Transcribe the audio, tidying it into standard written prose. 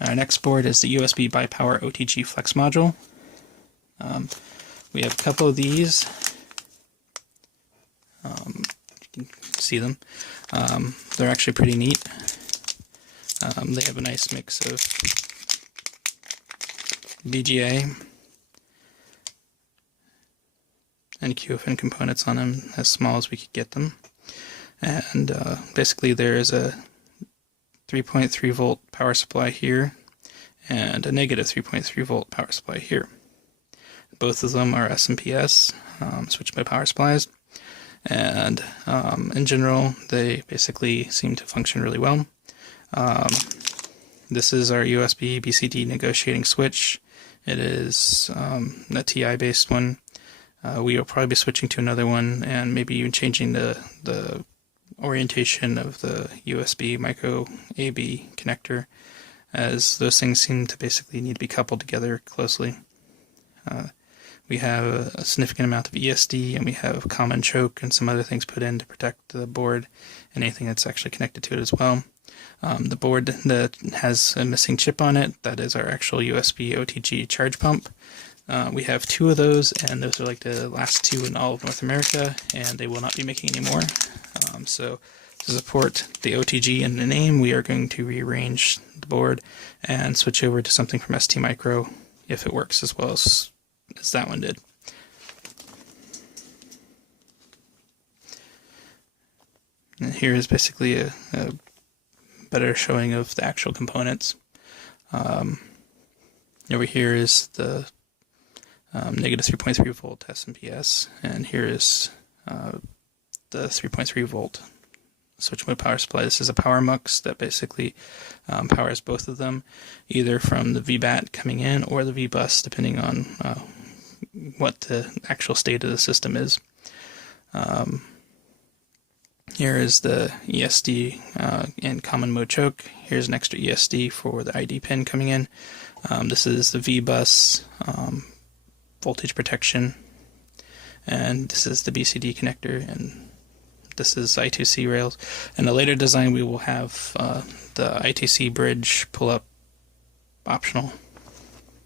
Our next board is the USB BiPower OTG Flex module. We have a couple of these. You can see them. They're actually pretty neat. They have a nice mix of VGA and QFN components on them, as small as we could get them. And basically there is a 3.3 volt power supply here and a negative 3.3 volt power supply here. Both of them are SMPS, switch mode power supplies, and in general they basically seem to function really well. This is our USB BCD negotiating switch. It is a TI based one. We will probably be switching to another one and maybe even changing the orientation of the USB micro AB connector, as those things seem to basically need to be coupled together closely. We have a significant amount of ESD, and we have common choke and some other things put in to protect the board and anything that's actually connected to it as well. The board that has a missing chip on it, that is our actual USB OTG charge pump. We have two of those, and those are like the last two in all of North America, and they will not be making any more. So to support the OTG in the name, we are going to rearrange the board and switch over to something from ST Micro if it works as well as that one did. And here is basically a better showing of the actual components. Over here is the negative 3.3 volt SMPS, and here is the 3.3 volt switch mode power supply. This is a power mux that basically powers both of them, either from the VBAT coming in or the VBus, depending on what the actual state of the system is. Here is the ESD and common mode choke. Here's an extra ESD for the ID pin coming in. This is the VBus voltage protection, and this is the BCD connector, and this is I2C rails. In a later design we will have the I2C bridge pull-up optional.